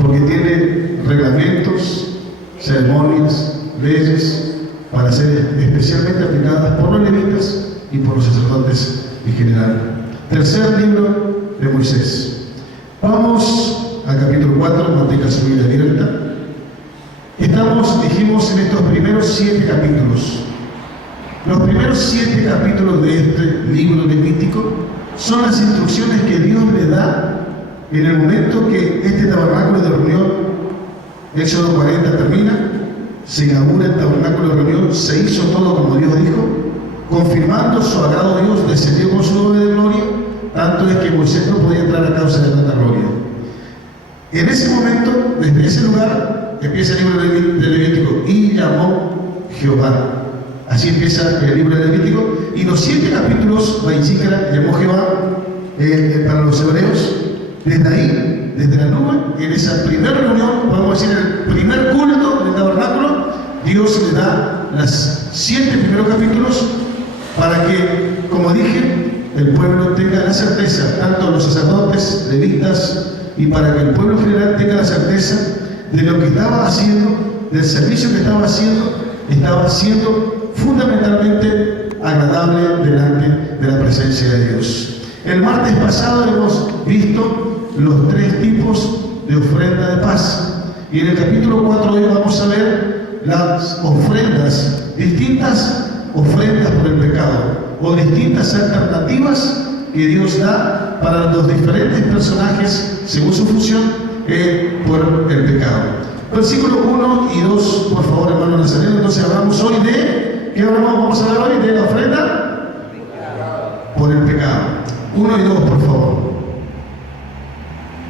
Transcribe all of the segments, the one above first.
porque tiene reglamentos, ceremonias, leyes para ser especialmente aplicadas por los levitas y por los sacerdotes en general. Tercer libro de Moisés. Vamos al capítulo 4, mantenga su Biblia abierta. Dijimos en estos primeros 7 capítulos. Los primeros 7 capítulos de este libro levítico son las instrucciones que Dios le da en el momento que este tabernáculo de reunión, Éxodo 40 termina, se inaugura el tabernáculo de reunión, se hizo todo como Dios dijo, confirmando su agrado a Dios, descendió con su nube de gloria, tanto es que Moisés no podía entrar a causa de tanta gloria. En ese momento, desde ese lugar, empieza el libro de Levítico, y llamó Jehová. Así empieza el libro de Levítico, y los 7 capítulos, Vayikra, llamó Jehová, para los hebreos, desde ahí, desde la nube, en esa primera reunión, podemos decir el primer culto del tabernáculo, Dios le da los 7 primeros capítulos para que, como dije, el pueblo tenga la certeza, tanto los sacerdotes, levitas, y para que el pueblo en general tenga la certeza de lo que estaba haciendo, del servicio que estaba siendo fundamentalmente agradable delante de la presencia de Dios. El martes pasado hemos visto los 3 tipos de ofrenda de paz, y en el capítulo 4 hoy vamos a ver las ofrendas, distintas ofrendas por el pecado, o distintas alternativas que Dios da para los diferentes personajes según su función por el pecado. Versículo 1 y 2, por favor, hermano Nazareno. Entonces hablamos hoy de, ¿qué vamos a hablar hoy? De la ofrenda por el pecado. 1 y 2, por favor.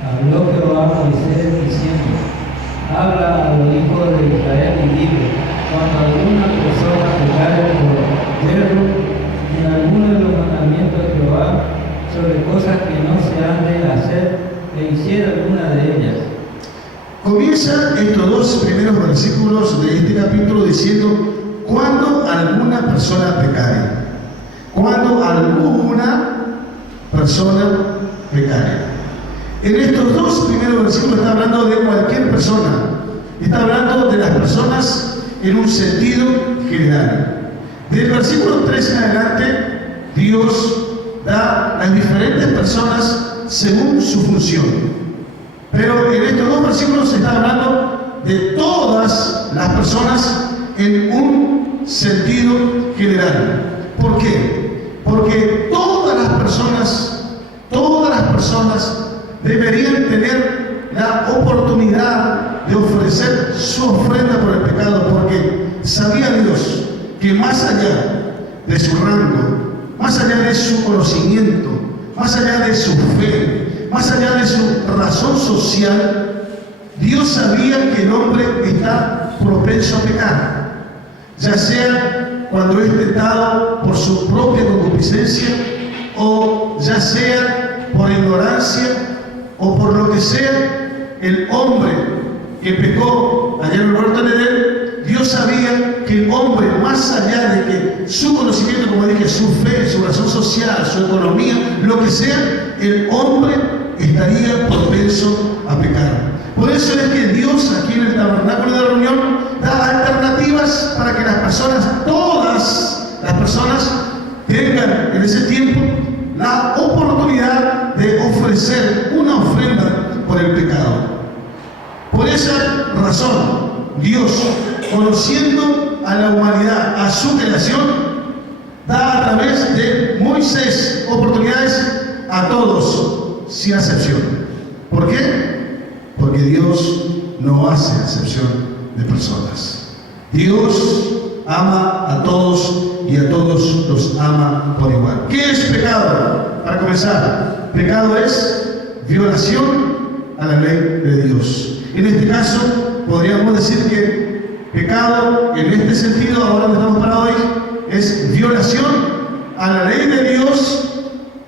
Habló Jehová a Moisés diciendo: habla a los hijos de Israel y dile: cuando alguna persona pecare por yerro en alguno de los mandamientos de Jehová sobre cosas que no se han de hacer, e hiciera alguna de ellas. Comienza estos 2 primeros versículos de este capítulo diciendo: cuando alguna persona pecare. Cuando alguna persona pecare. En estos 2 primeros versículos está hablando de cualquier persona. Está hablando de las personas en un sentido general. Del versículo 3 en adelante, Dios da a las diferentes personas según su función. Pero en estos 2 versículos se está hablando de todas las personas en un sentido general. ¿Por qué? Porque todas las personas deberían tener la oportunidad de ofrecer su ofrenda por el pecado, porque sabía Dios que más allá de su rango, más allá de su conocimiento, más allá de su fe, más allá de su razón social, Dios sabía que el hombre está propenso a pecar, ya sea cuando es tentado por su propia concupiscencia, o ya sea por ignorancia, o por lo que sea. El hombre que pecó allá en el huerto de Edén, Dios sabía que el hombre, más allá de que su conocimiento, como dije, su fe, su razón social, su economía, lo que sea, el hombre estaría propenso a pecar. Por eso es que Dios aquí en el tabernáculo de reunión da alternativas para que las personas, todas las personas, tengan en ese tiempo la oportunidad de ofrecer una ofrenda por el pecado. Por esa razón, Dios, conociendo a la humanidad, a su creación, da a través de Moisés oportunidades a todos, sin excepción. ¿Por qué? Porque Dios no hace excepción de personas. Dios ama a todos y a todos los ama por igual. ¿Qué es pecado? Para comenzar, pecado es violación a la ley de Dios. En este caso, podríamos decir que pecado, en este sentido, ahora donde estamos parados hoy, es violación a la ley de Dios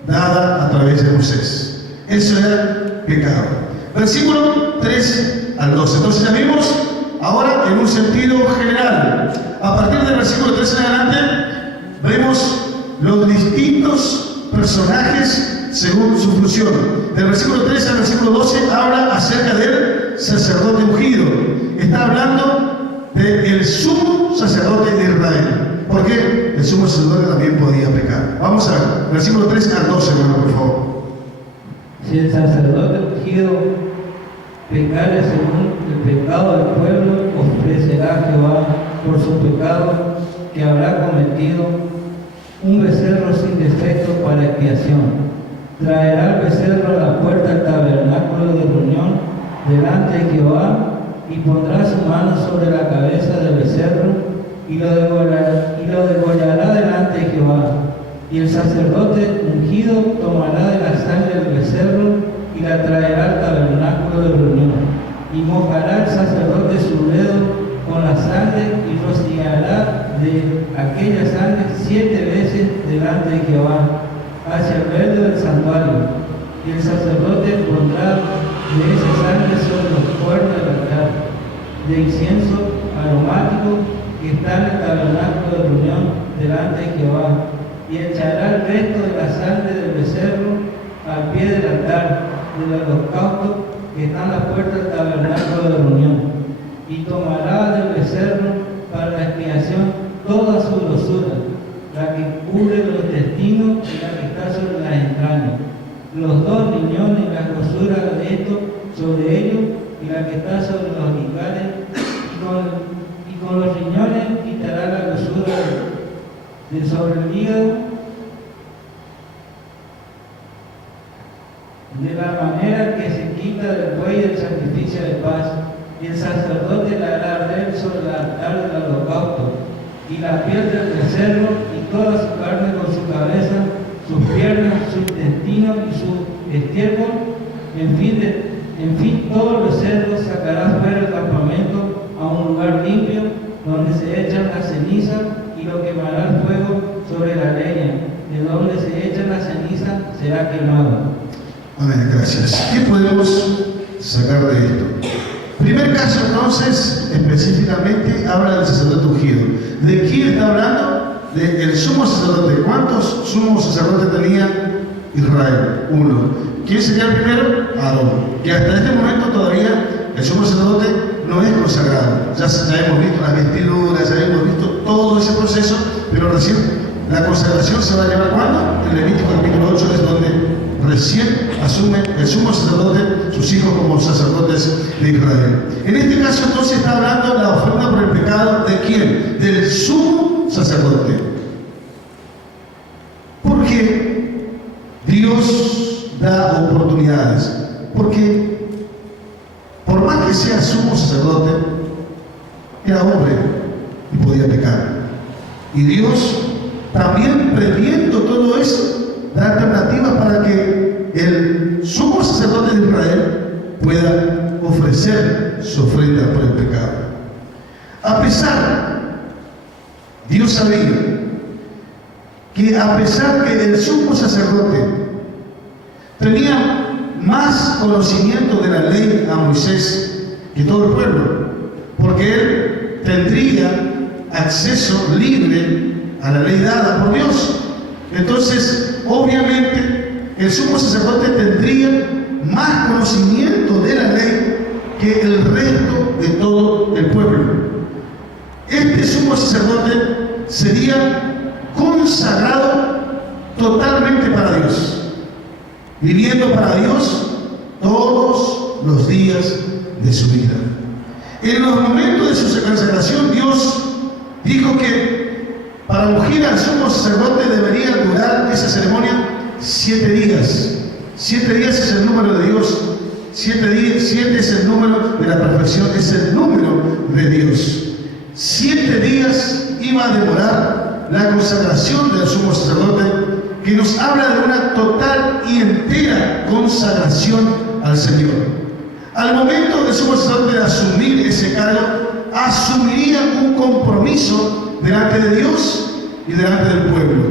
dada a través de Moisés. Eso era pecado. Versículo 13 al 12. Entonces ya vimos ahora en un sentido general. A partir del versículo 13 en adelante, vemos los distintos personajes según su función. Del versículo 13 al versículo 12 habla acerca del sacerdote ungido. Está hablando del sumo sacerdote de Israel. ¿Por qué? El sumo sacerdote también podía pecar. Vamos a ver, versículo 3 al 12, hermano, por favor. Si el sacerdote ungido pecare según el pecado del pueblo, ofrecerá a Jehová por su pecado que habrá cometido un becerro sin defecto para expiación. Traerá el becerro a la puerta del tabernáculo de reunión delante de Jehová y pondrá su mano sobre la cabeza del becerro y lo degollará delante de Jehová. Y el sacerdote ungido tomará de la sangre del becerro y la traerá al tabernáculo de reunión. Y mojará el sacerdote su dedo con la sangre y rociará de aquella sangre 7 veces delante de Jehová, hacia el velo del santuario. Y el sacerdote pondrá de esa sangre sobre los cuernos del altar de incienso aromático que está en el tabernáculo de reunión delante de Jehová, y echará el resto de la sangre del becerro al pie del altar del holocausto que está en la puerta del tabernáculo de reunión, y tomará del becerro para la expiación toda su grosura, la que cubre los intestinos y la que está sobre las entrañas, los 2 riñones y la grosura de esto sobre ellos, y la que está sobre los ligares, y con los riñones quitará la grosura de sobre el hígado, de la manera que se quita del buey del sacrificio de paz, y el sacerdote la hará arder sobre el altar del holocausto, y la piel del becerro, y toda su carne con su cabeza, sus piernas, su intestino y su estiércol, en fin, todo el becerro sacará fuera del campamento a un lugar limpio, donde se echan las cenizas, y lo quemará el fuego sobre la leña, de donde se echa la ceniza será quemado. Amén, gracias. ¿Qué podemos sacar de esto? Primer caso, entonces, específicamente habla del sacerdote ungido. ¿De quién está hablando? Del sumo sacerdote. ¿Cuántos sumos sacerdotes tenía Israel? 1. ¿Quién sería el primero? Aarón. Que hasta este momento todavía el sumo sacerdote no es consagrado. Ya hemos visto las vestiduras, ya hemos visto todo ese proceso, pero recién la consagración se va a llevar ¿cuándo? En Levítico capítulo 8 es donde recién asume el sumo sacerdote sus hijos como sacerdotes de Israel. En este caso entonces está hablando la ofrenda por el pecado ¿de quién? Del sumo sacerdote. ¿Por qué Dios da oportunidades? Porque por más que sea sumo sacerdote, era hombre y podía pecar. Y Dios, también previendo todo eso, da alternativas para que el sumo sacerdote de Israel pueda ofrecer su ofrenda por el pecado. A pesar, Dios sabía que a pesar que el sumo sacerdote tenía más conocimiento de la ley a Moisés que todo el pueblo, porque él tendría acceso libre a la ley dada por Dios. Entonces, obviamente, el sumo sacerdote tendría más conocimiento de la ley que el resto de todo el pueblo. Este sumo sacerdote sería consagrado totalmente para Dios, viviendo para Dios todos los días de su vida. En los momentos de su consagración, Dios dijo que para ungir al sumo sacerdote debería durar esa ceremonia 7 días. 7 días es el número de Dios. 7 es el número de la perfección, es el número de Dios. 7 días iba a demorar la consagración del sumo sacerdote, que nos habla de una total y entera consagración al Señor. Al momento del sumo sacerdote de asumir ese cargo, asumiría un compromiso delante de Dios y delante del pueblo.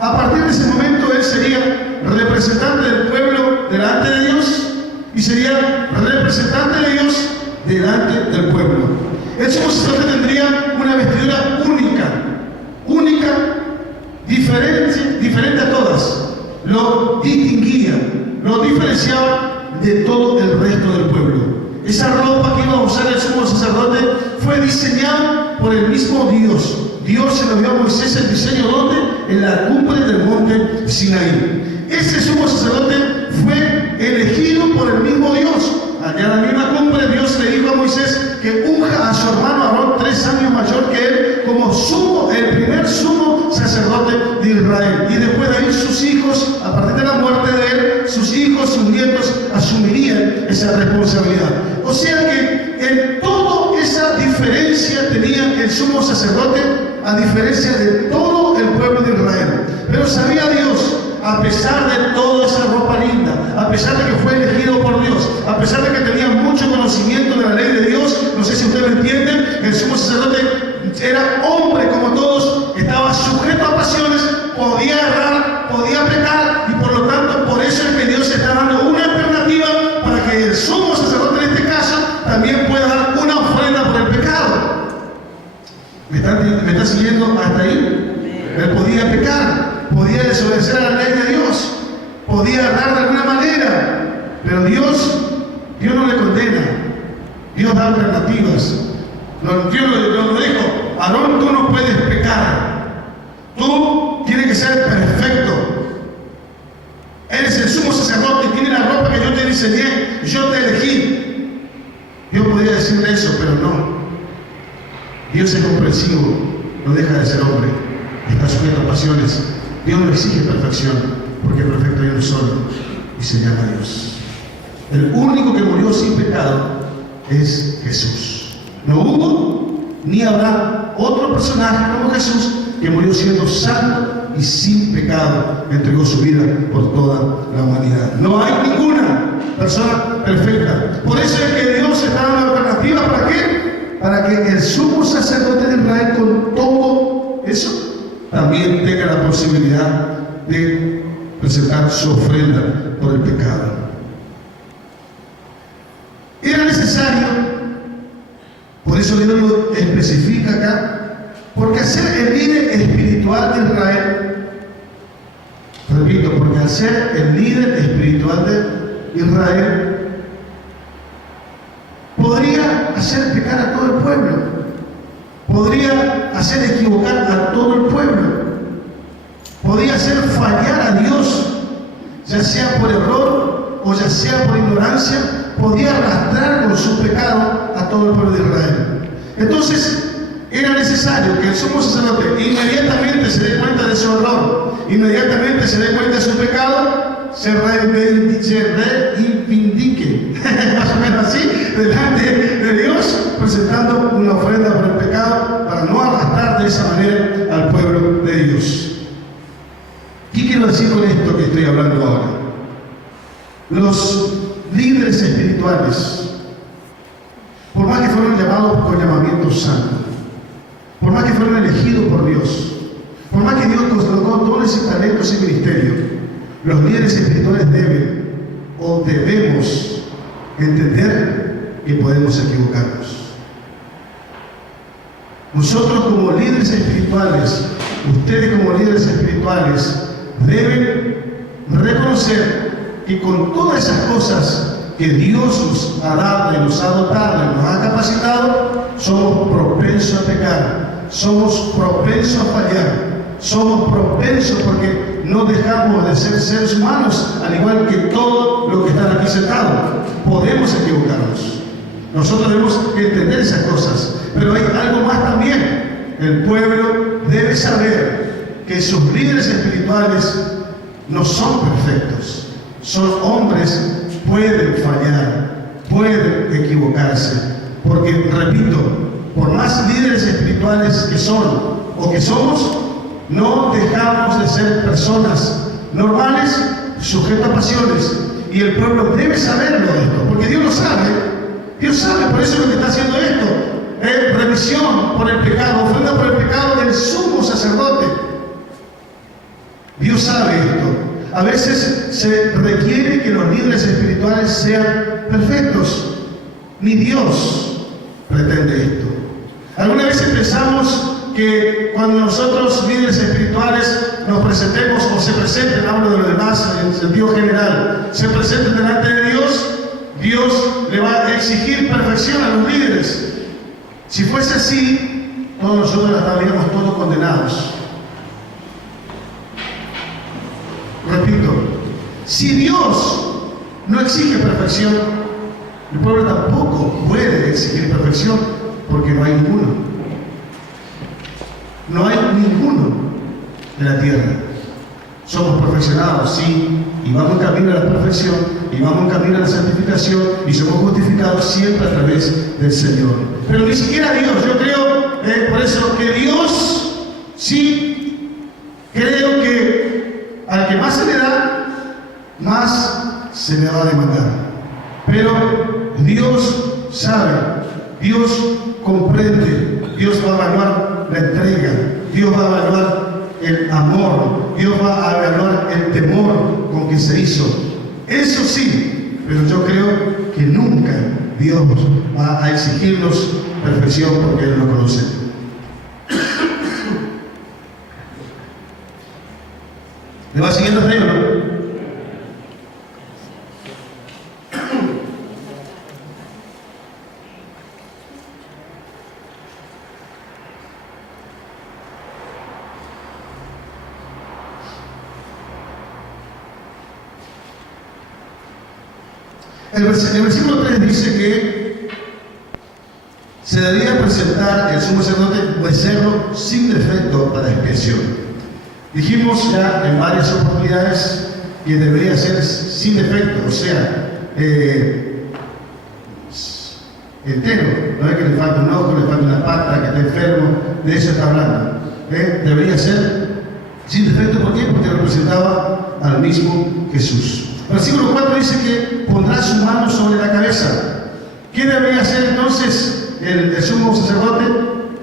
A partir de ese momento él sería representante del pueblo delante de Dios y sería representante de Dios delante del pueblo. El sumo sacerdote tendría una vestidura única, diferente a todas. Lo distinguía, lo diferenciaba de todo el resto del pueblo. esa ropa que iba a usar el sumo sacerdote fue diseñada por el mismo Dios. Dios se lo dio a Moisés el diseño, ¿dónde? En la cumbre del monte Sinaí. Ese sumo sacerdote fue elegido por el mismo Dios. Allá en la misma cumbre, Dios le dijo a Moisés que unja a su hermano Aarón, 3 años mayor que él, como el primer sumo sacerdote de Israel. Y después de ahí sus hijos, a partir de la muerte de él, sus hijos, sus nietos, asumirían esa responsabilidad. O sea que en toda esa diferencia tenía el sumo sacerdote, a diferencia de todo el pueblo de Israel. Pero sabía Dios, a pesar de toda esa ropa linda, a pesar de que fue elegido por Dios, a pesar de que tenía mucho conocimiento de la ley de Dios, no sé si ustedes lo entienden, el sumo sacerdote era hombre como todos, estaba sujeto a pasiones, podía errar, podía pecar, y por lo tanto, por eso es que Dios está dando una alternativa para que el sumo sacerdote en este caso también pueda dar una ofrenda por el pecado. ¿Me está siguiendo hasta ahí? Él podía pecar, podía desobedecer a la ley de Dios, podía errar de alguna manera, pero Dios no le condena, Dios da alternativas. Dios lo dijo: Aarón, tú no puedes pecar, tú tienes que ser perfecto, eres el sumo sacerdote, tienes la ropa que yo te diseñé, yo te elegí. Dios podría decirle eso, pero no. Dios es comprensivo, no deja de ser hombre, está sujeto a pasiones. Dios no exige perfección, porque perfecto hay uno solo, y se llama Dios. El único que murió sin pecado es Jesús. No hubo ni habrá otro personaje como Jesús que murió siendo santo y sin pecado, entregó su vida por toda la humanidad. No hay ninguna persona perfecta. Por eso es que Dios está dando alternativas. ¿Para qué? Para que el sumo sacerdote de Israel, con todo eso, también tenga la posibilidad de presentar su ofrenda por el pecado. Era necesario, por eso Dios lo especifica acá, porque al ser el líder espiritual de Israel, repito, porque al ser el líder espiritual de Israel, podría hacer pecar a todo el pueblo, podría hacer equivocar a todo el pueblo, podía hacer fallar a Dios, ya sea por error o ya sea por ignorancia, podía arrastrar con su pecado a todo el pueblo de Israel. Entonces era necesario que el sumo sacerdote inmediatamente se dé cuenta de su error, inmediatamente se dé cuenta de su pecado, se reivindique, más o menos así, delante de Dios, presentando una ofrenda por el pecado, para no arrastrar de esa manera al pueblo de Dios. ¿Qué quiero decir con esto que estoy hablando ahora? Los líderes espirituales, por más que fueron llamados con llamamiento santo, por más que fueron elegidos por Dios, por más que Dios colocó dones y talentos y ministerio, los líderes espirituales deben o debemos entender que podemos equivocarnos. Nosotros como líderes espirituales, ustedes como líderes espirituales, deben reconocer que con todas esas cosas que Dios nos ha dado y nos ha dotado y nos ha capacitado, somos propensos a pecar, somos propensos a fallar, somos propensos porque no dejamos de ser seres humanos, al igual que todos los que están aquí sentados. Podemos equivocarnos. Nosotros debemos entender esas cosas. Pero hay algo más también. El pueblo debe saber que sus líderes espirituales no son perfectos. Son hombres, pueden fallar, pueden equivocarse. Porque, repito, por más líderes espirituales que son o que somos, no dejamos de ser personas normales, sujetas a pasiones. Y el pueblo debe saberlo de esto, porque Dios lo sabe. Dios sabe, por eso es lo que está haciendo esto. Remisión por el pecado, ofrenda por el pecado del sumo sacerdote. Dios sabe esto. A veces se requiere que los líderes espirituales sean perfectos. Ni Dios pretende esto. Algunas veces pensamos que cuando nosotros, líderes espirituales, nos presentemos o se presenten, hablo de los demás en el sentido general, se presenten delante de Dios, Dios le va a exigir perfección a los líderes. Si fuese así, todos nosotros estaríamos todos condenados. Repito, si Dios no exige perfección, el pueblo tampoco puede exigir perfección, porque no hay ninguno. No hay ninguno en la tierra. Somos perfeccionados, sí, y vamos en camino a la perfección, y vamos en camino a la santificación, y somos justificados siempre a través del Señor. Pero ni siquiera Dios, yo creo, por eso que Dios, sí, creo que al que más se le da, más se le va a demandar. Pero Dios sabe, Dios comprende, Dios va a evaluar la entrega, Dios va a evaluar el amor, Dios va a evaluar el temor con que se hizo. Eso sí, pero yo creo que nunca Dios va a exigirnos perfección porque Él lo conoce. ¿Le va siguiendo hasta ahí o no? El versículo 3 dice que se debería presentar el sumo sacerdote becerro sin defecto para expiación. Dijimos ya en varias oportunidades que debería ser sin defecto, o sea, entero. No es que le falta un ojo, le falta una pata, que está enfermo, de eso está hablando. Debería ser sin defecto, ¿por qué? Porque representaba al mismo Jesús. Versículo 4 dice que pondrá su mano sobre la cabeza. ¿Qué debería hacer entonces el sumo sacerdote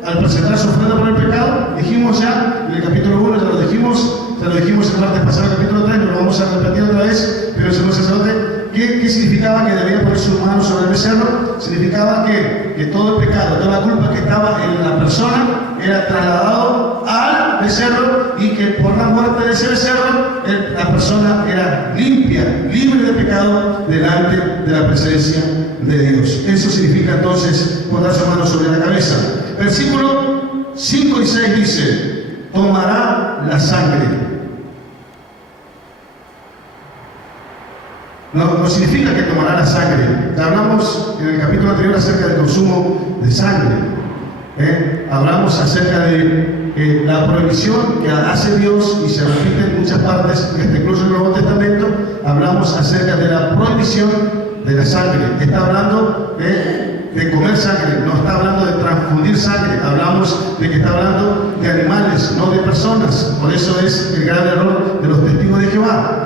al presentar su ofrenda por el pecado? Dijimos ya en el capítulo 1, ya lo dijimos el martes pasado, el capítulo 3, no lo vamos a repetir otra vez, pero el sumo sacerdote, ¿qué significaba que debía poner su mano sobre el becerro? Significaba que todo el pecado, toda la culpa que estaba en la persona era trasladado al becerro, y que por la muerte de ese becerro la persona era limpia, libre de pecado delante de la presencia de Dios. Eso significa entonces poner su mano sobre la cabeza. Versículo 5 y 6 dice: tomará la sangre. No significa que tomará la sangre. Ya hablamos en el capítulo anterior acerca del consumo de sangre. Hablamos acerca de la prohibición que hace Dios, y se repite en muchas partes, incluso en el Nuevo Testamento. Hablamos acerca de la prohibición de la sangre. Está hablando de comer sangre, no está hablando de transfundir sangre. Hablamos de que está hablando de animales, no de personas. Por eso es el gran error de los testigos de Jehová.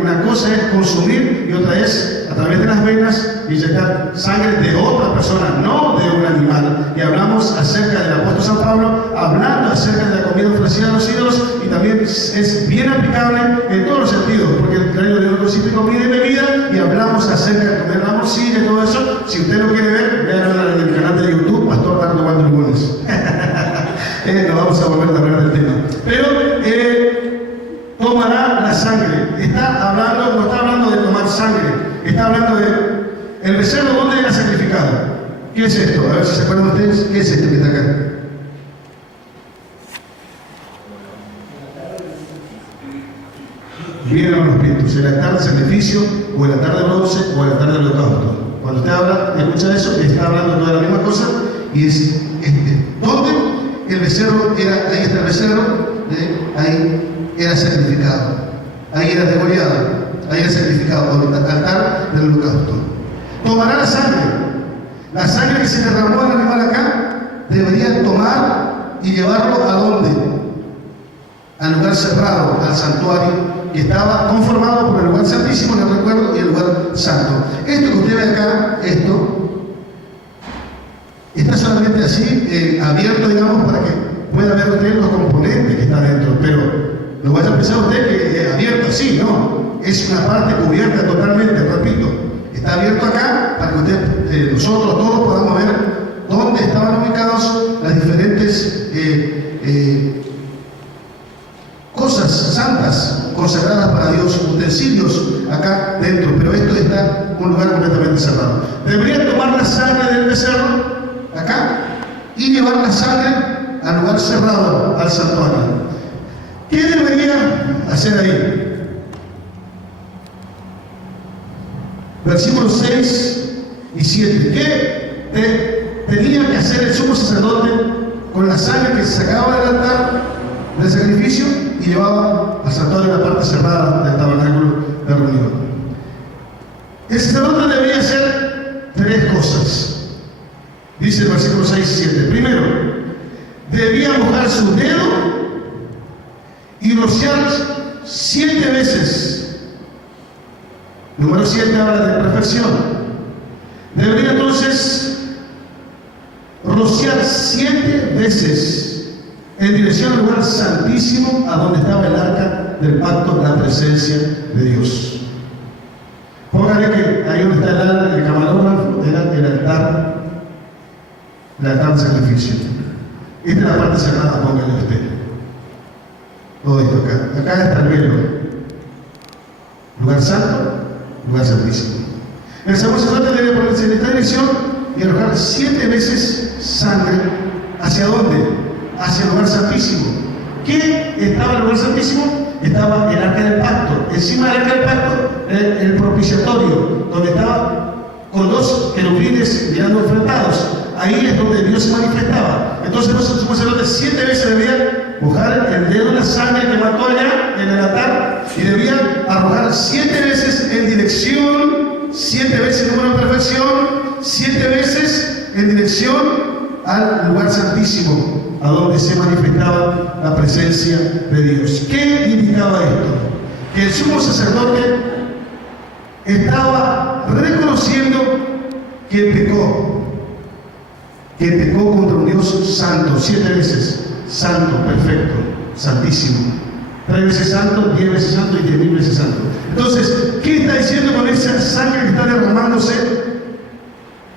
Una cosa es consumir y otra es a través de las venas inyectar sangre de otra persona, no de un animal. Y hablamos acerca del apóstol San Pablo, hablando acerca de la comida ofrecida a los ídolos, y también es bien aplicable en todos los sentidos, porque el reino de Dios consiste en comida y bebida, y hablamos acerca de comer la morcilla y todo eso. Si usted lo quiere ver, véanlo en el canal de YouTube, Pastor Dardo Guando Lugones. No vamos a volver a hablar del tema. Pero tomará la sangre. No está hablando de tomar sangre, está hablando de el becerro. ¿Dónde era sacrificado? ¿Qué es esto? A ver si se acuerdan ustedes. ¿Qué es esto que está acá? Vieron los espíritus, el altar de sacrificio, o el altar de bronce, o el altar del holocausto. Cuando usted habla, escucha eso, está hablando toda la misma cosa, y es ¿dónde? El becerro era, ahí está el becerro, ahí era sacrificado, ahí era degollado, ahí era sacrificado, el altar del holocausto. Tomará la sangre que se derramó al animal acá, debería tomar y llevarlo ¿a dónde? Al lugar cerrado, al santuario, que estaba conformado por el lugar santísimo, no recuerdo, y el lugar santo. Esto que usted ve acá, esto está solamente así, abierto, digamos, para que pueda ver usted los componentes que están dentro, pero no vaya a pensar usted que abierto así, no, es una parte cubierta totalmente, repito, está abierto acá para que usted, nosotros todos podamos ver dónde estaban ubicados las diferentes cosas santas, consagradas para Dios. Usted utensilios acá dentro, pero esto está en un lugar completamente cerrado. Deberían tomar la sangre del becerro acá y llevar la sangre al lugar cerrado, al santuario. ¿Qué debería hacer ahí? Versículos 6 y 7. ¿Qué tenía que hacer el sumo sacerdote con la sangre que se sacaba del altar del sacrificio y llevaba al santuario en la parte cerrada del tabernáculo de reunión? El sacerdote debía hacer 3 cosas. Dice el versículo 6 y 7. Primero, debía mojar su dedo y rociar 7 veces. Número 7 habla de perfección. Debería entonces rociar 7 veces en dirección al lugar santísimo, a donde estaba el arca del pacto, la presencia de Dios. Póngale que ahí donde está el camarógrafo era el altar de sacrificio. Esta es la parte sagrada, póngale usted. Todo esto acá. Acá está el velo. Lugar santo, lugar santísimo. El sacerdote debe ponerse en esta dirección y arrojar 7 veces sangre. ¿Hacia dónde? Hacia el lugar santísimo. ¿Qué estaba en el lugar santísimo? Estaba el arca del pacto. Encima del arca del pacto, el propiciatorio, donde estaba con 2 querubines mirando enfrentados. Ahí es donde Dios se manifestaba. Entonces los sacerdotes 7 veces debían mojar el dedo en la sangre que mató allá en el altar y debían arrojar 7 veces en dirección, 7 veces en número de perfección, 7 veces en dirección al lugar santísimo, a donde se manifestaba la presencia de Dios. ¿Qué indicaba esto? Que el sumo sacerdote estaba reconociendo que pecó contra un Dios santo, 7 veces, santo, perfecto, santísimo. 3 veces santo, 10 veces santo y 10.000 veces santo. Entonces, ¿qué está diciendo con esa sangre que está derramándose?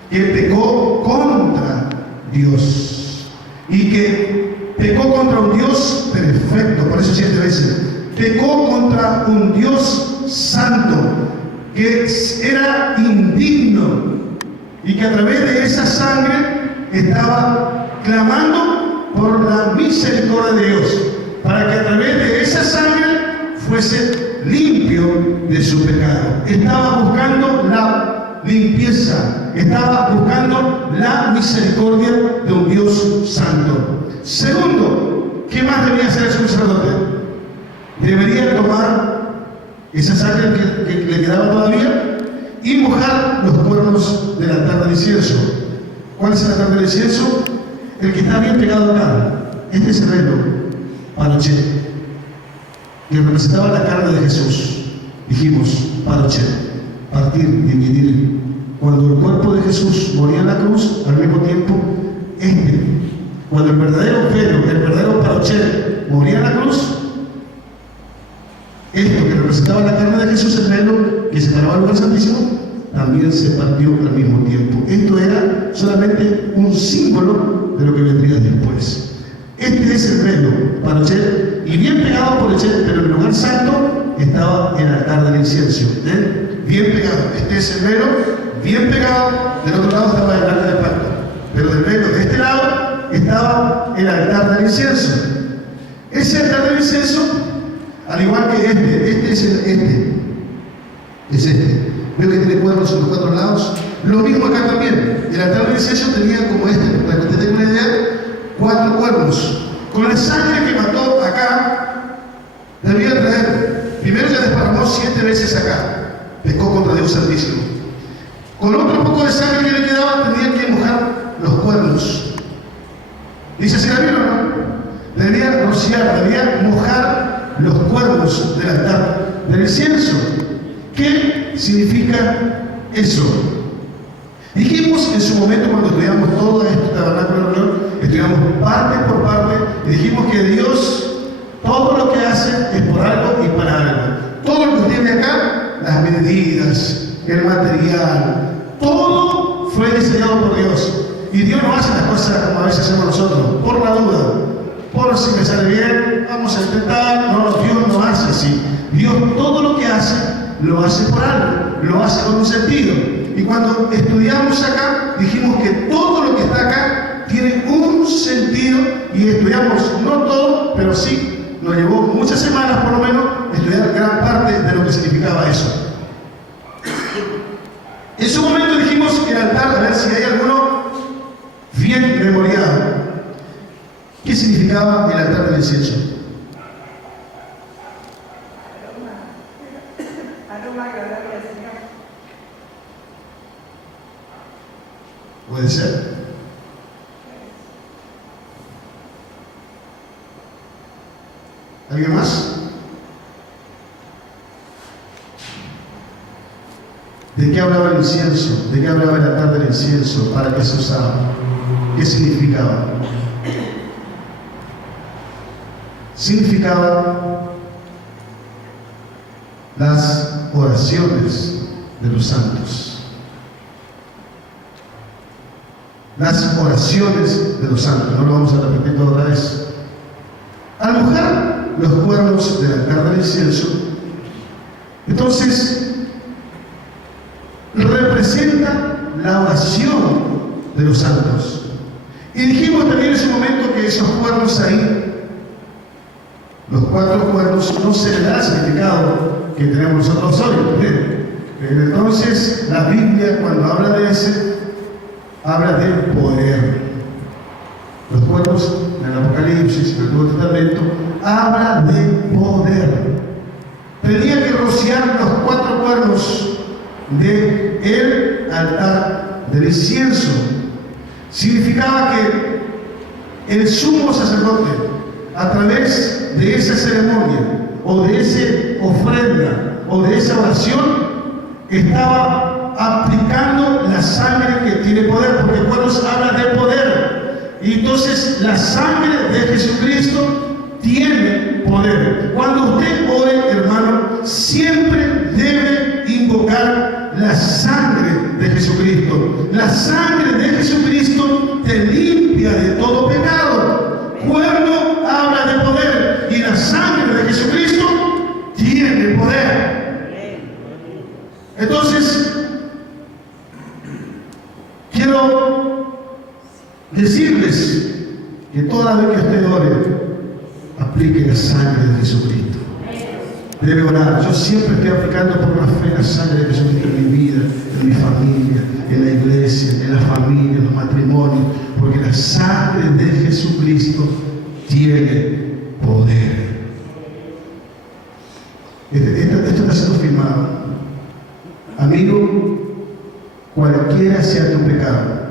Que pecó contra Dios. Y que pecó contra un Dios perfecto, por eso 7 veces. Pecó contra un Dios santo, que era indigno, y que a través de esa sangre estaba clamando por la misericordia de Dios, para que a través de esa sangre fuese limpio de su pecado. Estaba buscando la limpieza, estaba buscando la misericordia de un Dios santo. Segundo, ¿qué más debía hacer el sumo sacerdote? Debería tomar esa sangre que le quedaba todavía y mojar los cuernos del altar del incienso. ¿Cuál es el altar del incienso? El que está bien pegado acá. Este es el velo, paroché, que representaba la carne de Jesús. Dijimos, paroché, partir, dividir. Cuando el cuerpo de Jesús moría en la cruz, al mismo tiempo, cuando el verdadero velo, el verdadero paroché, moría en la cruz, esto que representaba la carne de Jesús, el velo que separaba el lugar santísimo, también se partió al mismo tiempo. Esto era solamente un símbolo de lo que vendría después. Este es el velo, paroché, y bien pegado por el chet, pero en el lugar santo estaba el altar del incienso. Bien pegado. Este es el velo, bien pegado. Del otro lado estaba el arca del pacto. Pero del velo de este lado estaba el altar del incienso. Ese altar del incienso, al igual que este. Veo que tiene cuernos en los 4 lados. Lo mismo acá también. El altar del incienso tenía como para que usted tenga una idea, 4 cuernos. Con la sangre que mató acá, debía traer. Primero ya desparramó 7 veces acá. Pecó contra Dios Santísimo. Con otro poco de sangre que le quedaba, tenía que mojar los cuernos. Dice, ¿se la vieron o no? Debía rociar, debía mojar los cuernos del altar del incienso. ¿Qué significa eso? Dijimos en su momento, cuando estudiamos todo este tabernáculo de reunión, estudiamos parte por parte y dijimos que Dios todo lo que hace es por algo y para algo. Todo lo que usted ve acá, las medidas, el material, todo fue diseñado por Dios. Y Dios no hace las cosas como a veces hacemos nosotros, por la duda. por si me sale bien, vamos a intentar. No, Dios no hace así. Dios todo lo que hace, lo hace por algo, lo hace con un sentido. Y cuando estudiamos acá, dijimos que todo lo que está acá tiene un sentido, y estudiamos no todo, pero sí, nos llevó muchas semanas por lo menos estudiar gran parte de lo que significaba eso. En su momento dijimos que el altar, a ver si hay alguno bien memoriado. ¿Qué significaba el altar del incienso? Aroma agradable al Señor. Puede ser. ¿Alguien más? ¿De qué hablaba el incienso? ¿De qué hablaba el altar del incienso? ¿Para qué se usaba? ¿Qué significaba? Significaba las oraciones de los santos. Las oraciones de los santos. No lo vamos a repetir toda vez. Al mojar los cuernos del altar del incienso, entonces representa la oración de los santos. Y dijimos también en su momento que esos cuernos ahí, los 4 cuernos, no se le da el significado que tenemos nosotros hoy. Pero entonces la Biblia, cuando habla de ese, habla del poder. Los cuernos en el Apocalipsis, en el Nuevo Testamento, habla de poder. Tenía que rociar los 4 cuernos del altar del incienso. Significaba que el sumo sacerdote, a través de esa ceremonia, o de esa ofrenda, o de esa oración, estaba aplicando la sangre que tiene poder, porque cuando se habla de poder, y entonces la sangre de Jesucristo tiene poder. Cuando usted ore, hermano, siempre debe invocar la sangre de Jesucristo. La sangre de Jesucristo te limpia de todo pecado. Cuerno habla de poder, y la sangre de Jesucristo tiene poder. Entonces, quiero decirles que toda vez que usted ore, aplique la sangre de Jesucristo. Debe orar. Yo siempre estoy aplicando por la fe la sangre de Jesucristo en mi vida, en mi familia, en la iglesia, en la familia, en los matrimonios, porque la sangre de Jesucristo tiene poder. Esto está siendo filmado. Amigo, cualquiera sea tu pecado,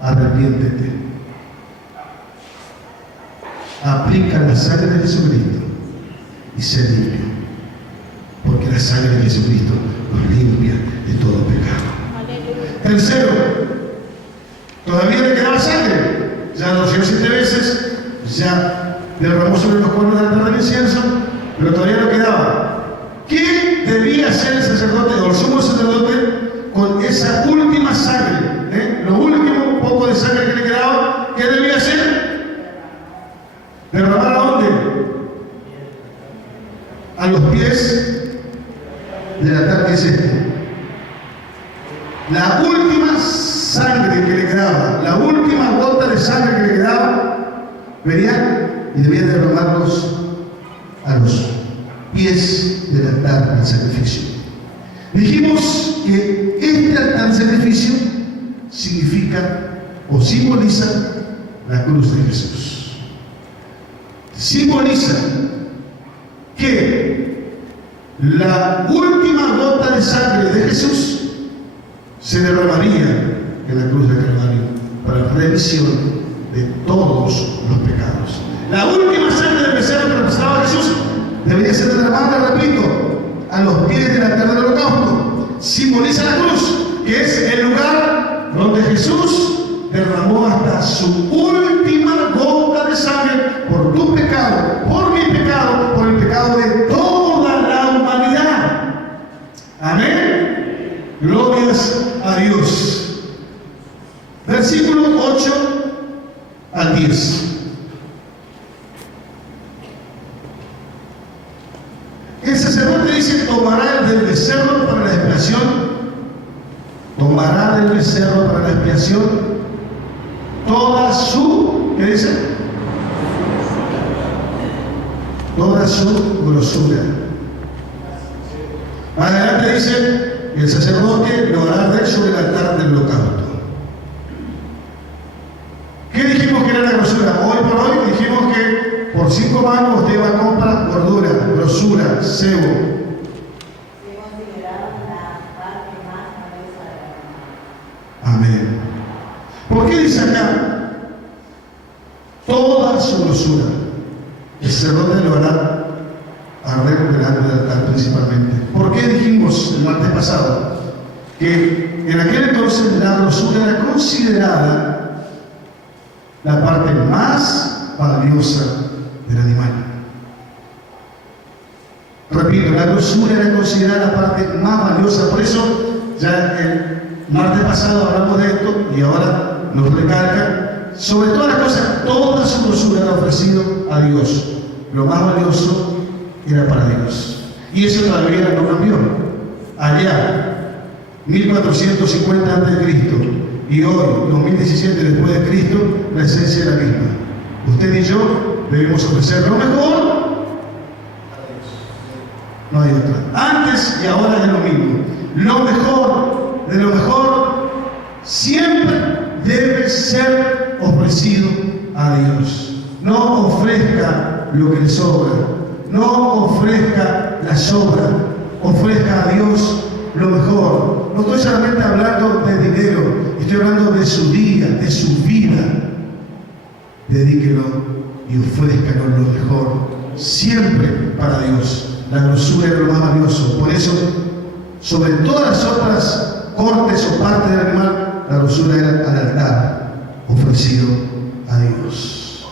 arrepiéntete. Aplica la sangre de Jesucristo y sé limpio, porque la sangre de Jesucristo nos limpia de todo pecado. Tercero, todavía le quedaba sangre. Ya lo roció 7 veces, ya derramó sobre los cuernos del altar del incienso, pero todavía no quedaba. ¿Qué debía hacer el sacerdote o el sumo sacerdote con esa última sangre? Lo último poco de sangre que le quedaba, ¿qué debía hacer? ¿Derramar a dónde? A los pies del altar que es este. La última sangre que le quedaba, la última gota de sangre que le quedaba, venía y debía derramarlos a los pies del altar del sacrificio. Dijimos que este altar del sacrificio significa o simboliza la cruz de Jesús. Simboliza que la última gota de sangre de Jesús se derramaría en la cruz de Calvario para remisión de todos los pecados. La última sangre del becerro que representaba a Jesús debería ser derramada, repito, a los pies del altar del holocausto. Simboliza la cruz, que es el lugar donde Jesús derramó hasta su última gota de sangre por tu pecado, por mi pecado, por el pecado de toda la humanidad. Amén. Glorias a Dios. Versículo 8 al 10. becerro para la expiación, tomará del becerro para la expiación toda su, ¿qué dice? Toda su grosura. Más adelante dice, el sacerdote lo hará arder sobre el altar del holocausto. ¿Qué dijimos que era la grosura? Hoy por hoy dijimos que por 5 manos usted va a comprar gordura, grosura, cebo. Se consideraba la parte más valiosa de la Amén. ¿Por qué dice acá? Toda su grosura. El sacerdote lo hará arder delante del altar principalmente. ¿Por qué dijimos el martes pasado que en aquel entonces la grosura era considerada la parte más valiosa del animal? Repito, la grosura era considerada la parte más valiosa. Por eso ya el martes pasado hablamos de esto y ahora nos recalca. Sobre todas las cosas, toda su grosura era ofrecido a Dios. Lo más valioso era para Dios. Y eso todavía no cambió. Allá, 1450 a.C. y hoy, 2017 después de Cristo, la esencia es la misma. Usted y yo debemos ofrecer lo mejor a Dios. No hay otra. Antes y ahora es lo mismo. Lo mejor de lo mejor siempre debe ser ofrecido a Dios. No ofrezca lo que le sobra. No ofrezca la sobra. Ofrezca a Dios lo mejor. No estoy solamente hablando de dinero, estoy hablando de su día, de su vida. Dedíquelo y ofrézcalo lo mejor, siempre para Dios. La grosura es lo más valioso. Por eso, sobre todas las otras cortes o partes del animal, la grosura era al altar, ofrecido a Dios.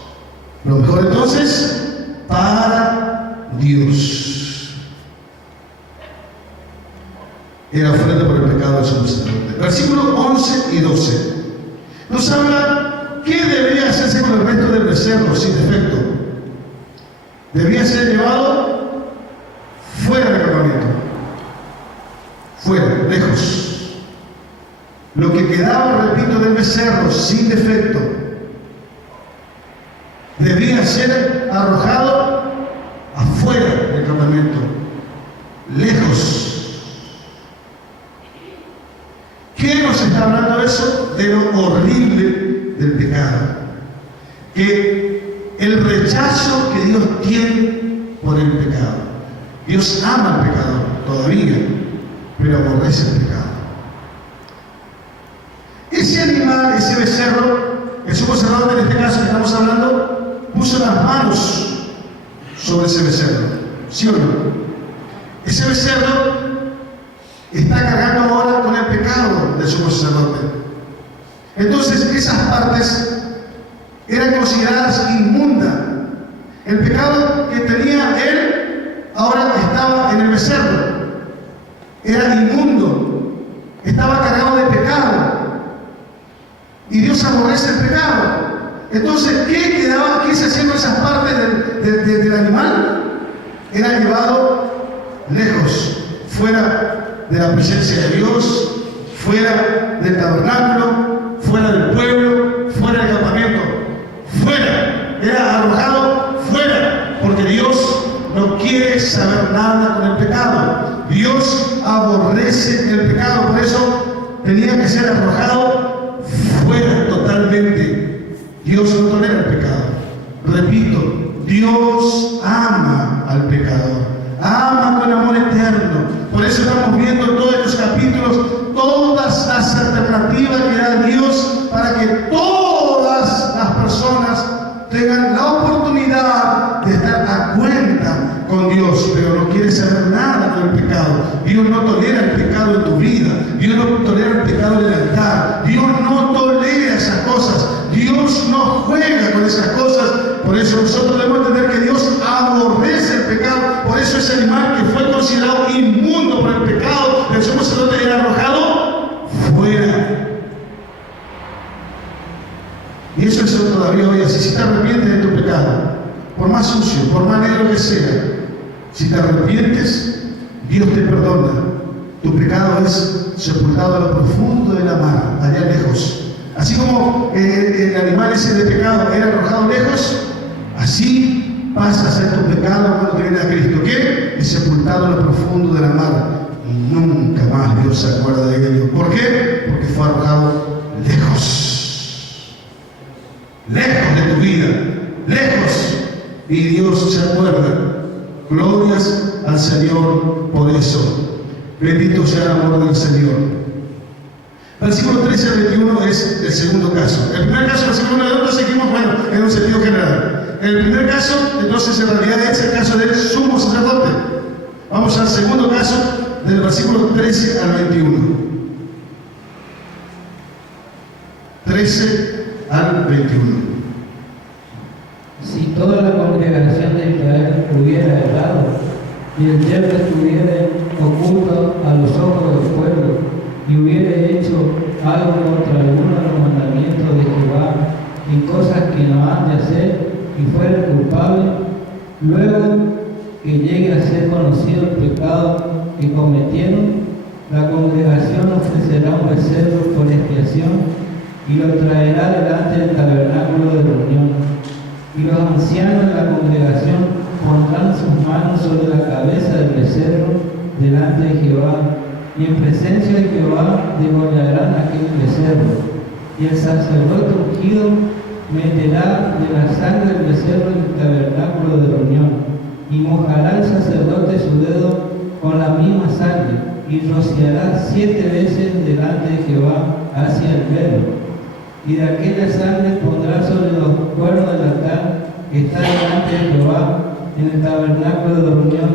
Lo mejor entonces, para Dios. Era ofrenda por el pecado del sumo sacerdote. Versículos 11 y 12. Nos habla qué debería hacerse con el resto del becerro sin defecto. Debía ser llevado fuera del campamento. Fuera, lejos. Lo que quedaba, repito, del becerro sin defecto debía ser arrojado afuera del campamento. Lejos. ¿Qué nos está hablando eso? De lo horrible del pecado. Que el rechazo que Dios tiene por el pecado. Dios ama al pecador todavía, pero aborrece el pecado. Ese animal, ese becerro, el sumo sacerdote en este caso que estamos hablando, puso las manos sobre ese becerro. ¿Sí o no? Ese becerro está cargando ahora con el pecado del sumo sacerdote. Entonces esas partes eran consideradas inmundas. El pecado que tenía él ahora estaba en el becerro. Era inmundo. Estaba cargado de pecado. Y Dios aborrece el pecado. Entonces, ¿qué se hacía con esas partes del animal? Era llevado lejos, fuera de la presencia de Dios, fuera del tabernáculo, fuera del pueblo, fuera del campamento, fuera, era arrojado fuera, porque Dios no quiere saber nada con el pecado. Dios aborrece el pecado, por eso tenía que ser arrojado fuera totalmente. Dios no tolera el pecado. Repito, Dios ama al pecador, ama con amor eterno. Por eso estamos viendo en todos estos capítulos todas las alternativas que da Dios para que todas las personas tengan la oportunidad de estar a cuenta con Dios, pero no quiere saber nada con el pecado. Dios no tolera el pecado en tu vida. Dios no tolera el pecado en el altar. Dios no tolera esas cosas. Dios no juega con esas cosas. Por eso nosotros debemos entender que Dios aborrece el pecado. Por eso ese animal que fue considerado inmundo por el pecado del sumo sacerdote era arrojado fuera. Y eso es todavía hoy así. Si te arrepientes de tu pecado, por más sucio, por más negro que sea, si te arrepientes, Dios te perdona. Tu pecado es sepultado a lo profundo de la mar, allá lejos. Así como el animal ese de pecado era arrojado lejos, así pasa a ser tu pecado cuando te viene a Cristo. ¿Qué? Es sepultado a lo profundo de la mar. Y nunca más Dios se acuerda de ello. ¿Por qué? Porque fue arrojado lejos. Lejos de tu vida. Lejos. Y Dios se acuerda. Glorias al Señor por eso. Bendito sea el amor del Señor. Versículo 13 al 21 es el segundo caso. El primer caso, versículo 1 y 2, seguimos, bueno, en un sentido general. En el primer caso, entonces, en realidad es el caso del sumo sacerdote. Vamos al segundo caso, del versículo 13 al 21. 13 al 21. Si toda la congregación de Israel hubiera errado y el yerno estuviera oculto a los ojos del pueblo y hubiera hecho algo contra alguno de los mandamientos de Jehová en cosas que no han de hacer y fuera culpable, luego que llegue a ser conocido el pecado que cometieron, la congregación ofrecerá un becerro por expiación y lo traerá delante del tabernáculo de reunión. Y los ancianos de la congregación pondrán sus manos sobre la cabeza del becerro delante de Jehová, y en presencia de Jehová degollarán aquel becerro. Y el sacerdote ungido meterá de la sangre del becerro en el tabernáculo de reunión, y mojará el sacerdote su dedo con la misma sangre, y rociará 7 veces delante de Jehová hacia el velo. Y de aquella sangre pondrá sobre los cuernos del altar que está delante de Jehová en el tabernáculo de reunión,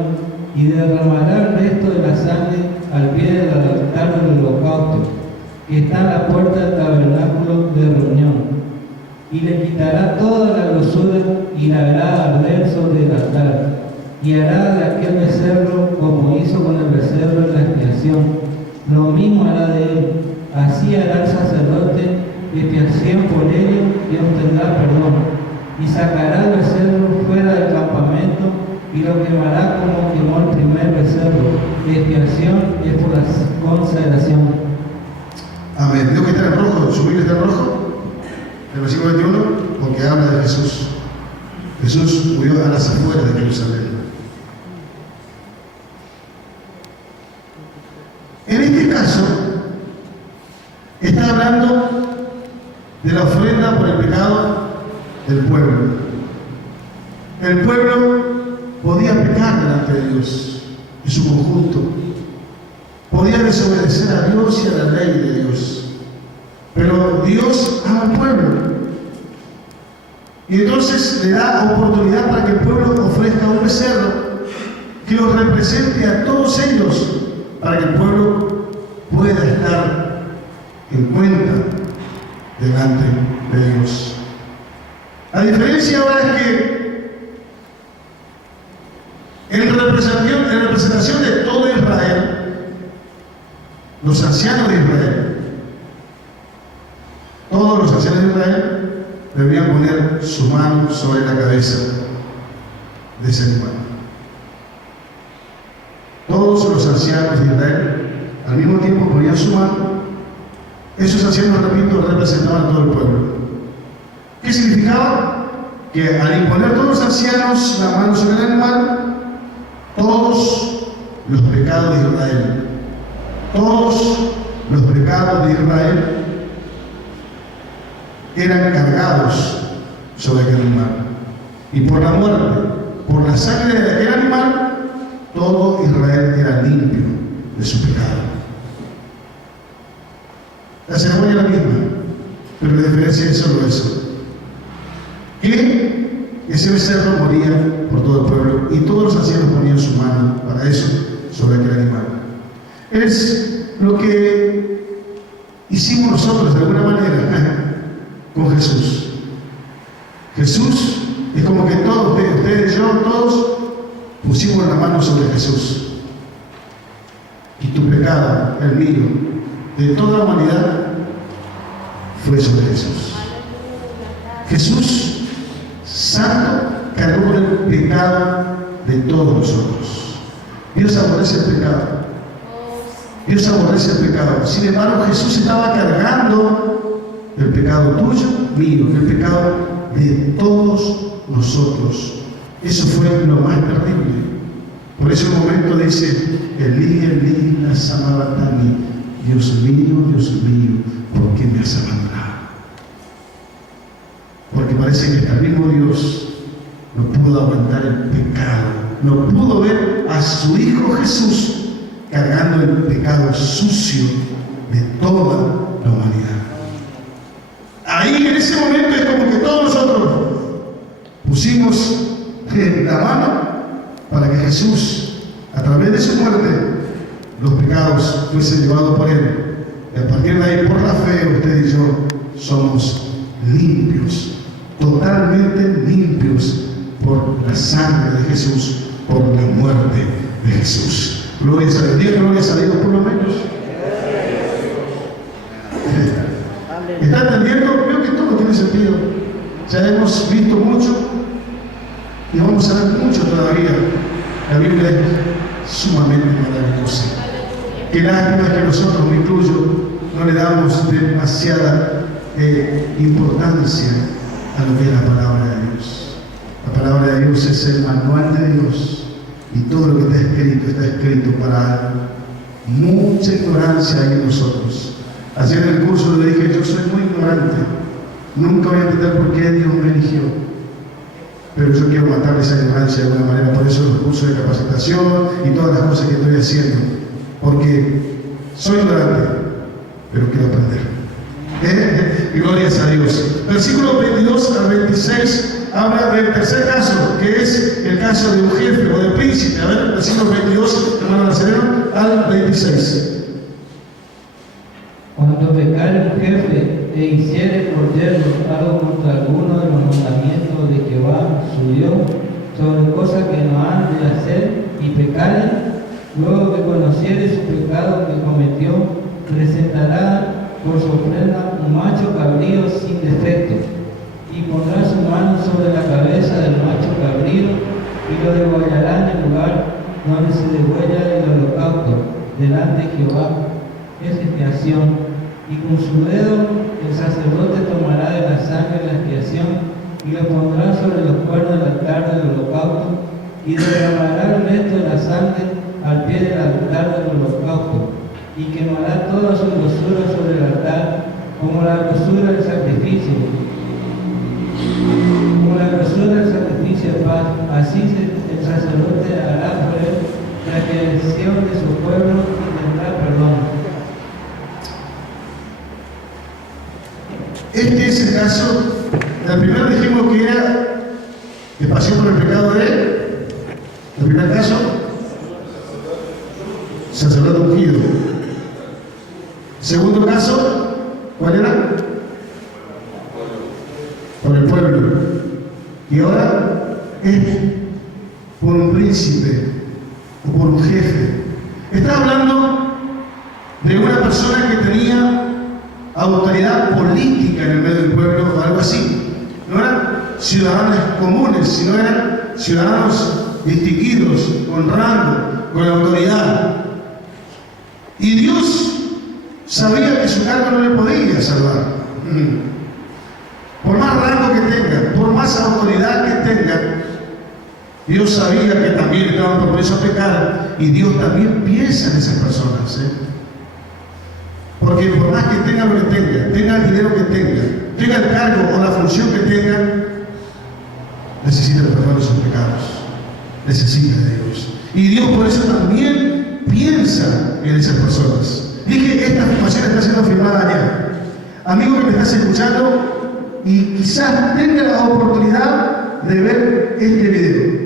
y derramará el resto de la sangre al pie del altar del holocausto, que está en la puerta del tabernáculo de reunión. Y le quitará toda la grosura y la hará arder sobre el altar, y hará de aquel becerro como hizo con el becerro de la expiación. Lo mismo hará de él. Así hará el sacerdote expiación por ello y obtendrá perdón. Y sacará el becerro fuera del campamento y lo quemará como quemó el primer becerro. Expiación es por la consagración. Amén. Dios que está en rojo, su Biblia está en rojo. El versículo 21, porque habla de Jesús. Jesús murió a las afueras de Jerusalén. En este caso, está hablando de la ofrenda por el pecado del pueblo. El pueblo podía pecar delante de Dios en su conjunto. Podía desobedecer a Dios y a la ley de Dios. Pero Dios ama al pueblo. Y entonces le da oportunidad para que el pueblo ofrezca un becerro que los represente a todos ellos, para que el pueblo pueda estar en cuenta delante de Dios. La diferencia ahora es que en representación de todo Israel, los ancianos de Israel, todos los ancianos de Israel deberían poner su mano sobre la cabeza de ese animal. Todos los ancianos de Israel al mismo tiempo ponían su mano. Esos ancianos, repito, representaban a todo el pueblo. ¿Qué significaba? Que al imponer todos los ancianos la mano sobre el animal, todos los pecados de Israel, todos los pecados de Israel eran cargados sobre aquel animal. Y por la muerte, por la sangre de aquel animal, todo Israel era limpio de su pecado. La ceremonia es la misma, pero la diferencia es solo eso: que ese becerro moría por todo el pueblo y todos los ancianos ponían su mano para eso sobre aquel animal. Es lo que hicimos nosotros de alguna manera con Jesús. Jesús es como que todos, ustedes, yo, todos pusimos la mano sobre Jesús. Y tu pecado, el mío, de toda la humanidad, fue sobre Jesús. Jesús, santo, cargó con el pecado de todos nosotros. Dios aborrece el pecado. Dios aborrece el pecado. Sin embargo, Jesús estaba cargando el pecado tuyo, mío, el pecado de todos nosotros. Eso fue lo más terrible. Por eso en un momento dice, Elí, lama sabachthani, Dios mío, ¿por qué me has abandonado? Porque parece que hasta el mismo Dios no pudo aguantar el pecado, no pudo ver a su Hijo Jesús cargando el pecado sucio de toda la humanidad. Ahí en ese momento es como que todos nosotros pusimos la mano para que Jesús, a través de su muerte, los pecados fuesen llevados por Él. Y a partir de ahí, por la fe, usted y yo somos limpios, totalmente limpios por la sangre de Jesús, por la muerte de Jesús. Gloria a Dios, gloria a Dios por lo menos. ¿Está entendiendo? Creo que todo tiene sentido. Ya hemos visto mucho y vamos a ver mucho todavía. La Biblia es sumamente maravillosa. Qué lástima es que nosotros, me incluyo, no le damos demasiada importancia a lo que es la palabra de Dios. La palabra de Dios es el manual de Dios. Y todo lo que está escrito para algo. Mucha ignorancia hay en nosotros. Ayer en el curso le dije, yo soy muy ignorante. Nunca voy a entender por qué Dios me eligió. Pero yo quiero matar esa ignorancia de alguna manera. Por eso los cursos de capacitación y todas las cosas que estoy haciendo. Porque soy ignorante, pero quiero aprender. Gloria a Dios. Versículos 22 al 26 habla del tercer caso, que es el caso de un jefe o de príncipe. A ver, versículos 22, hermano Nazareno, al 26. Cuando pecare un jefe e hiciere por yerro algo contra alguno de los mandamientos de Jehová, su Dios, sobre cosas que no han de hacer, y pecare, luego que conociere su pecado que cometió, presentará por su ofrenda un macho cabrío sin defecto, y pondrá su mano sobre la cabeza del macho cabrío, y lo degollará en el lugar donde se degüella el holocausto, delante de Jehová. Es expiación, y con su dedo el sacerdote tomará de la sangre de la expiación, y lo pondrá sobre los cuernos del altar del holocausto, y derramará el resto de la sangre al pie del altar del holocausto, y quemará toda su grosura sobre el altar, como la grosura del sacrificio, de paz. Así el sacerdote hará por él la expiación de su pueblo y tendrá perdón. Este es el caso. El primero dijimos que era de pasión por el pecado de él. El primer caso, sacerdote ungido. Segundo caso, ¿cuál era? Por el pueblo. Y ahora es por un príncipe o por un jefe. Está hablando de una persona que tenía autoridad política en el medio del pueblo o algo así. No eran ciudadanos comunes, sino eran ciudadanos distinguidos, con rango, con autoridad. Y Dios sabía que su cargo no le podía salvar. Por más rango que tenga, por más autoridad que tenga, Dios sabía que también estaban propensos a pecar, y Dios también piensa en esas personas. Porque por más que tenga lo que tenga el dinero que tenga el cargo o la función que tenga, necesita el perdón de sus pecados, necesita de Dios. Y Dios por eso también piensa en esas personas. Dije, esta afirmación está siendo firmada allá. Amigo que me estás escuchando, y quizás tenga la oportunidad de ver este video.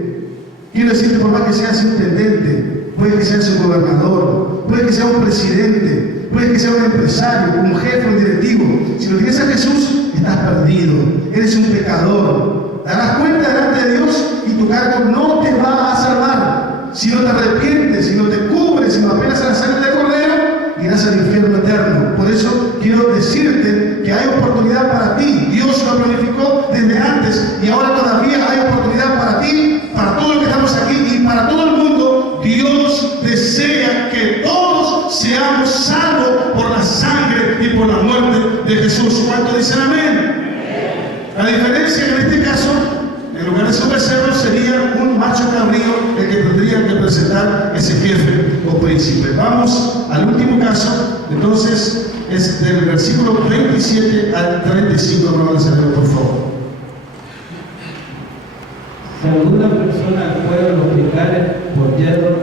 Quiero decirte, por más que seas intendente, puede que seas un gobernador, puede que sea un presidente, puede que sea un empresario, un jefe, un directivo. Si no tienes a Jesús, estás perdido. Eres un pecador. Darás cuenta delante de Dios y tu cargo no te va a salvar. Si no te arrepientes, si no te cubres, si no apelas a la sangre del Cordero, irás al infierno eterno. Por eso quiero decirte que hay oportunidad para ti. Dios lo planificó desde antes y ahora todavía hay oportunidad para ti, para todos los que estamos aquí y para todo el mundo. Dios desea que todos seamos de Jesús. ¿Cuánto dicen amén? La diferencia en este caso, en lugar de ser un becerro, sería un macho cabrío el que tendría que presentar ese jefe o príncipe. Vamos al último caso, entonces es del versículo 27 al 35, hermano Nazareno, por favor. Si alguna persona al pueblo pecare por yerro,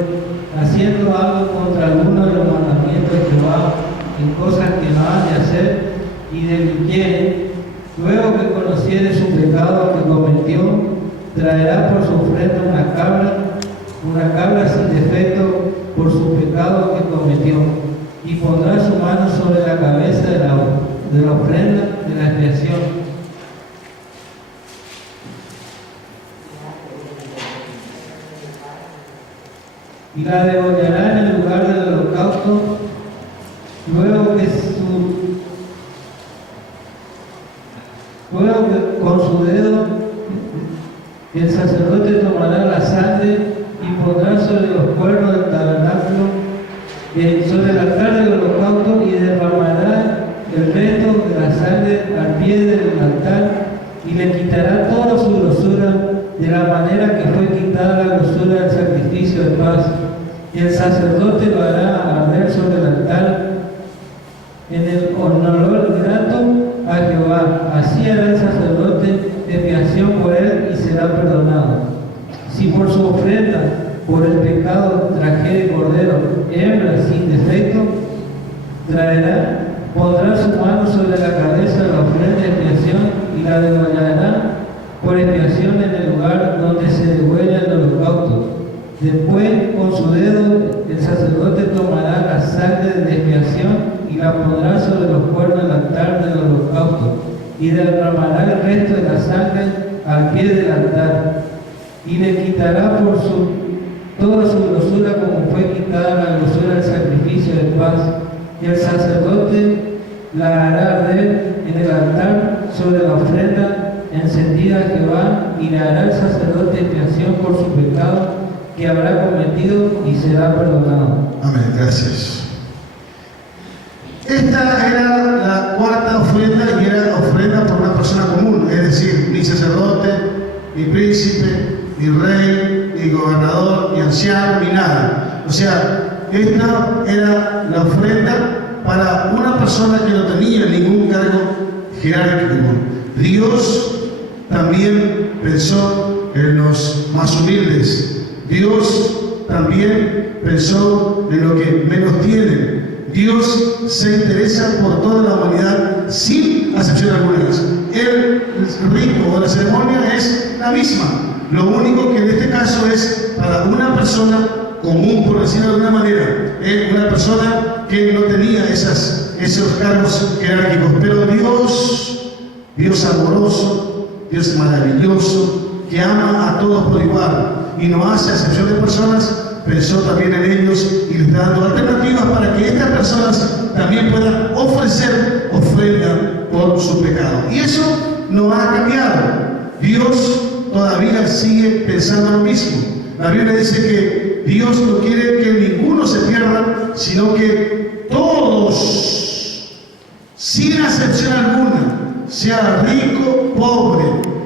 haciendo algo contra alguno de los mandamientos de Jehová, en cosas que no ha de hacer, y delinquiere, luego que conociere su pecado que cometió, traerá por su ofrenda una cabra sin defecto por su pecado que cometió, y pondrá su mano sobre la cabeza de la ofrenda de la expiación. Y la degollará en el lugar del holocausto, luego que con su dedo el sacerdote tomará la sangre y pondrá sobre los cuernos del tabernáculo, sobre el altar del holocausto, y derramará el resto de la sangre al pie del altar, y le quitará toda su grosura, de la manera que fue quitada la grosura del sacrificio de paz. Y el sacerdote lo hará arder sobre el altar en el olor grato a Jehová. Así hará el sacerdote expiación por él y será perdonado. Si por su ofrenda, por el pecado, trajere cordero, hembra sin defecto, pondrá su mano sobre la cabeza de la ofrenda de expiación y la degollará por expiación en el lugar donde se degüella el holocausto. Después, con su dedo, el sacerdote tomará la sangre de expiación y la pondrá sobre los cuernos del altar del holocausto, y derramará el resto de la sangre al pie del altar, y le quitará toda su grosura como fue quitada la grosura del sacrificio de paz. Y el sacerdote la hará arder en el altar sobre la ofrenda encendida a Jehová, y le hará el sacerdote expiación por su pecado que habrá cometido, y será perdonado. Amén, gracias. Esta era la cuarta ofrenda, y era ofrenda por una persona común, es decir, ni sacerdote, ni príncipe, ni rey, ni gobernador, ni anciano, ni nada. O sea, esta era la ofrenda para una persona que no tenía ningún cargo jerárquico. Dios también pensó en los más humildes. Dios también pensó en lo que menos tienen. Dios se interesa por toda la humanidad sin acepción alguna. El rito o la ceremonia es la misma. Lo único que en este caso es para una persona común, por decirlo de alguna manera, una persona que no tenía esos cargos jerárquicos. Pero Dios amoroso, Dios maravilloso, que ama a todos por igual y no hace acepción de personas, pensó también en ellos y les está dando alternativas para que estas personas también puedan ofrecer ofrenda por su pecado. Y eso no ha cambiado. Dios todavía sigue pensando lo mismo. La Biblia dice que Dios no quiere que ninguno se pierda, sino que todos, sin excepción alguna, sea rico, pobre,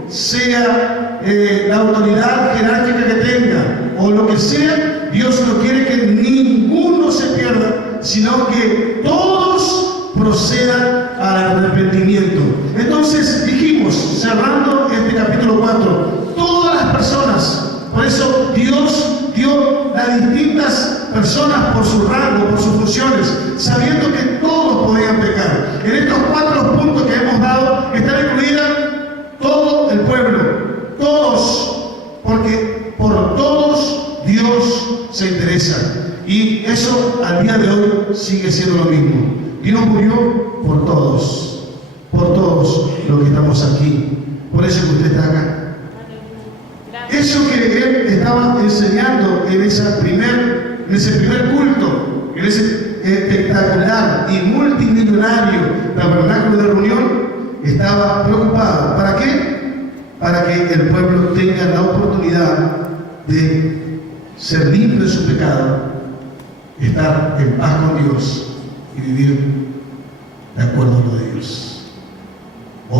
sea la autoridad jerárquica que tenga o lo que sea, Dios no quiere que ninguno se pierda, sino que todos procedan al arrepentimiento. Entonces dijimos, cerrando este capítulo 4, todas las personas, por eso Dios dio las distintas personas por su rango, por sus funciones, sabiendo que todos podían pecar. En estos 4 puntos que hemos dado está incluida todo el pueblo, todos, porque por todos Dios se interesa. Y eso al día de hoy sigue siendo lo mismo. Dios murió por todos los que estamos aquí. Por eso que usted está acá. Eso que él estaba enseñando en ese primer culto, en ese espectacular y multimillonario tabernáculo de reunión, estaba preocupado. ¿Para qué? Para que el pueblo tenga la oportunidad de ser libre de su pecado, estar en paz con Dios y vivir de acuerdo a lo de Dios.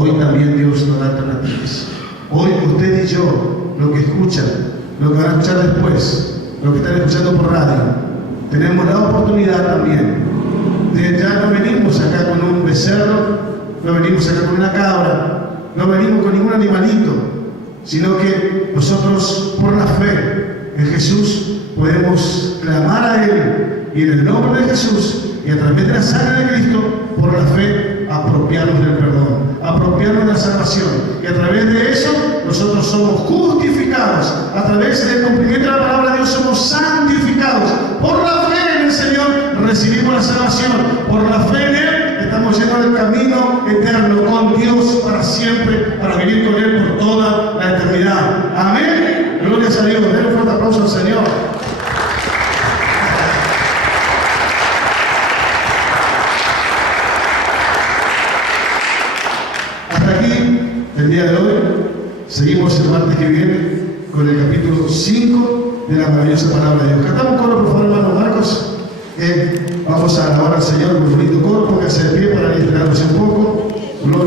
Hoy también Dios nos da alternativas. Hoy usted y yo, lo que escuchan, lo que van a escuchar después, lo que están escuchando por radio, tenemos la oportunidad también de, ya no venimos acá con un becerro, no venimos acá con una cabra, no venimos con ningún animalito, sino que nosotros por la fe en Jesús podemos clamar a Él y en el nombre de Jesús y a través de la sangre de Cristo, por la fe, apropiarnos del perdón, apropiarnos de la salvación. Y a través de eso, nosotros somos justificados. A través del cumplimiento de la palabra de Dios, somos santificados. Por la fe en el Señor, recibimos la salvación. Por la fe en Él, estamos yendo del camino eterno con Dios para siempre, para vivir con Él por toda la eternidad. Amén. Gloria a Dios. Den un fuerte aplauso al Señor. El día de hoy, seguimos el martes que viene con el capítulo 5 de la maravillosa palabra de Dios. Cantamos un coro, por favor, hermano Marcos. Vamos a alabar al Señor con un bonito coro, póngase de pie para distraernos un poco. Gloria.